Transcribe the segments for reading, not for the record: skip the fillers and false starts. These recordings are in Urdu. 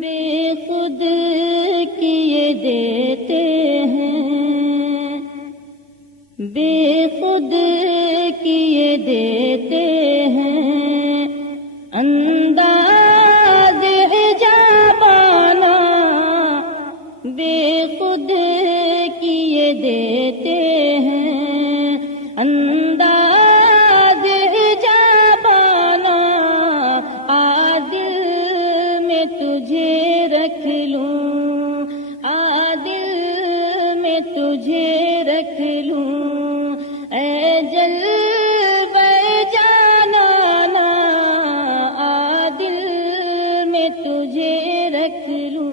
بے خود کیے دیتے ہیں، بے خود کیے دیتے ہیں، انداز حجابانہ بے خود کیے دیتے ہیں، انداز حجابانہ عادل میں تجھے رکھ لوں، عادل میں تجھے رکھ لوں، اے جلوہ جانانا عادل میں تجھے رکھ لوں۔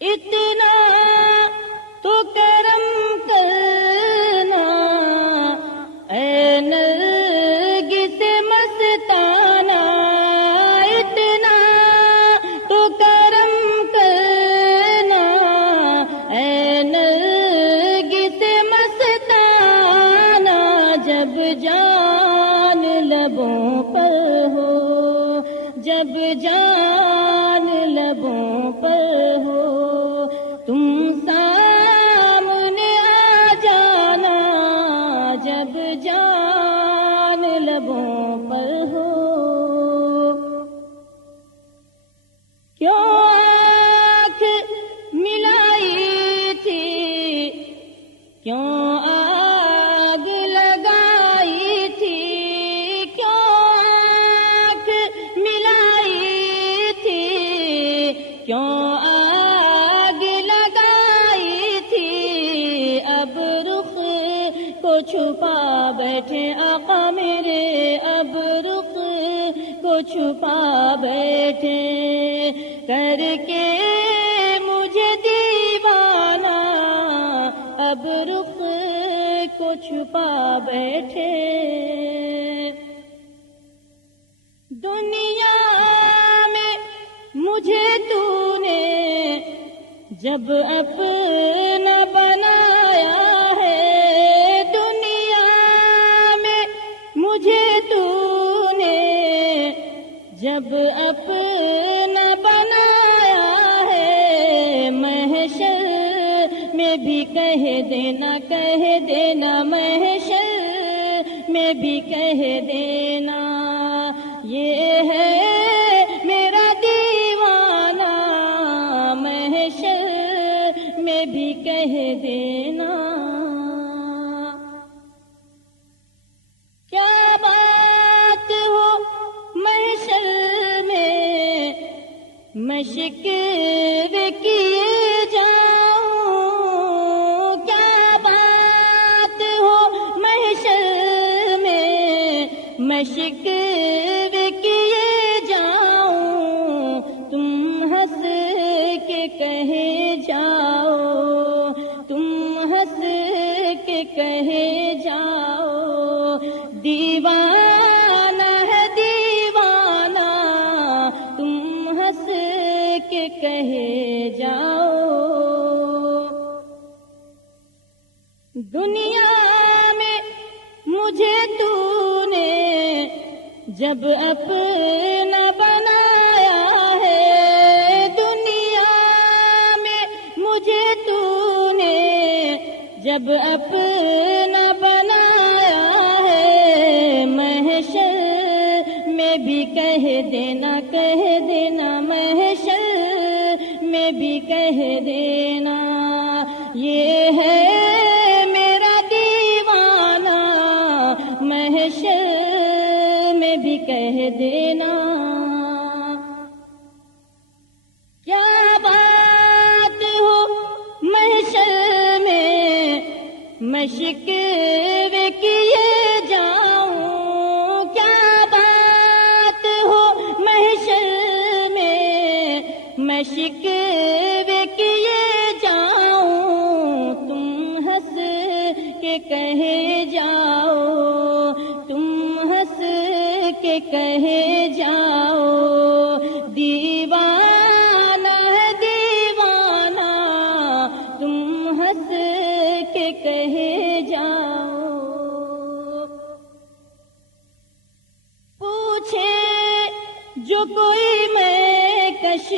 اتنا تو کرم کرنا اے نرگس مستانہ، اتنا تو کرم کرنا اے نرگس مستانہ، جب جان لبوں پر ہو، جب جان لبوں پر ہو، تم سامنے آ جانا، جب جان لبوں پر ہو۔ کیوں آنکھ ملائی تھی، کیوں آگ لگائی تھی، کیوں آنکھ ملائی تھی، کیوں آگ لگائی تھی، اب رخ کو چھپا بیٹھے آقا میرے، اب رخ کو چھپا بیٹھے، کر کے مجھے دیوانہ، اب رخ کو چھپا بیٹھے۔ دنیا میں مجھے تو نے جب اپنا بنایا ہے، دنیا میں مجھے تو نے جب اپنا بنایا ہے، محشر میں بھی کہہ دینا، کہہ دینا، محشر میں بھی کہہ دینا، یہ ہے میرا دیوانہ، محشر میں بھی کہہ دینا۔ کیا بات ہو محشر میں مشکوے کیے جاؤں، کیا بات ہو محشر میں مشکوے کیے جاؤں، تم ہنس کے کہے جاؤ، تم ہنس کے کہے جاؤ، دیوانہ ہے دیوانہ، تم ہنس کے کہے جاؤ۔ دنیا میں مجھے تو نے جب اپنا بنایا ہے، دنیا میں مجھے تو نے جب اپنا بنایا ہے، محشر میں بھی کہہ دینا، کہہ دینا، محشر میں بھی کہہ دینا، یہ ہے میرا دیوانہ، محشر میں بھی کہہ دینا۔ کیا بات ہو محشر میں مشکوے کیے جاؤں، کیا بات ہو محشر میں مشکوے کیے جاؤں، تم ہنس کے کہے جاؤ، تم ہنس کے کہے جاؤ، دیوانہ ہے دیوانہ، تم ہنس کے کہے جاؤ۔ پوچھے جو کوئی میں کش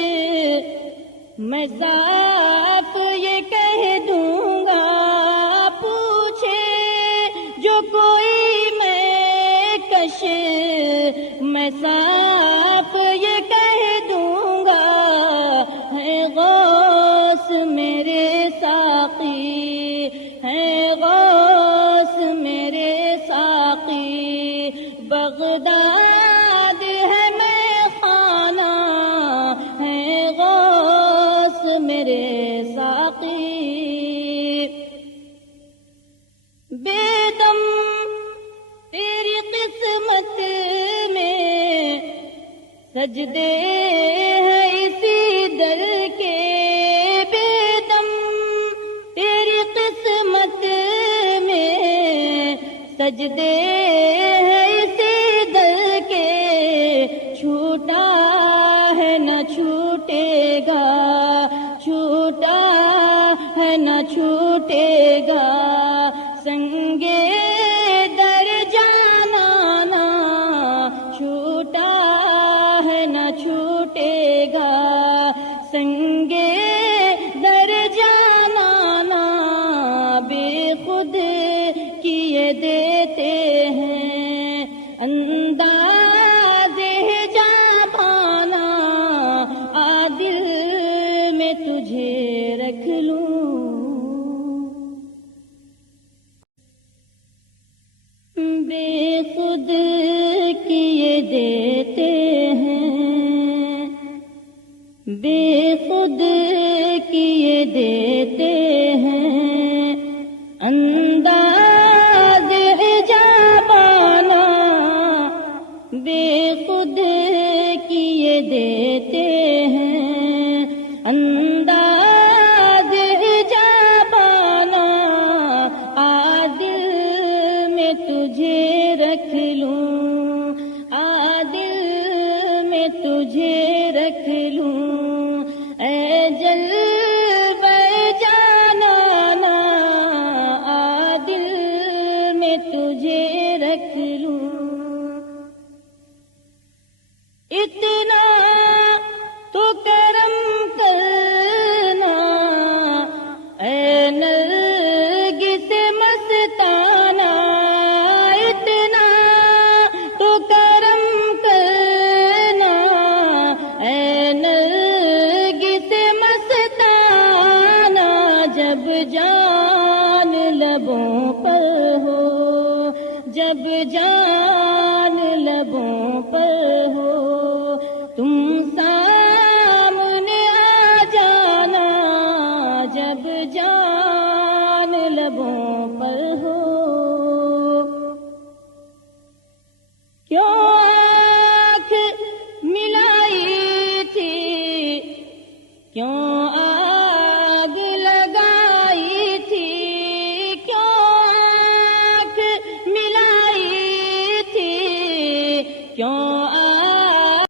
میں صاف یہ کہہ دوں گا، پوچھے جو کوئی میں کش میں صاف یہ کہہ دوں گا، ہے غوث میرے ساقی، ہے غوث میرے ساقی، بغداد ہے میں خانہ، ہے غوث میرے ساقی، بے دم تیری قسمت میں سجدے ہیں اسی در کے، بے دم تیری قسمت میں سجدے ہیں اسی در کے، چھوٹا ہے نہ چھوٹے گا، چھوٹا ہے نہ چھوٹے گا، سنگے در جانانا چھوٹا ہے نہ چھوٹے گا، سنگے در جانانا بے خود کیے دیتے ہیں، انداز جاں پانا عادل میں تجھے رکھ لوں، بے خود کیے دیتے ہیں، بے خود کیے دیتے ہیں، انداز جابانا بے خود کیے دیتے ہیں، انداز جابانا عادل میں تجھے رکھ لوں، عادل میں تجھے رکھ لوں، اے جلوہ جانانا عادل میں تجھے رکھ لوں، اتنا تو کرم کرنا اے نرگس مستانہ، اتنا تو کرم کرنا اے نرگس مستانہ، جب جان لبوں پر ہو، جب جان لبوں پر ہو، تم سامنے آ جانا، جب جان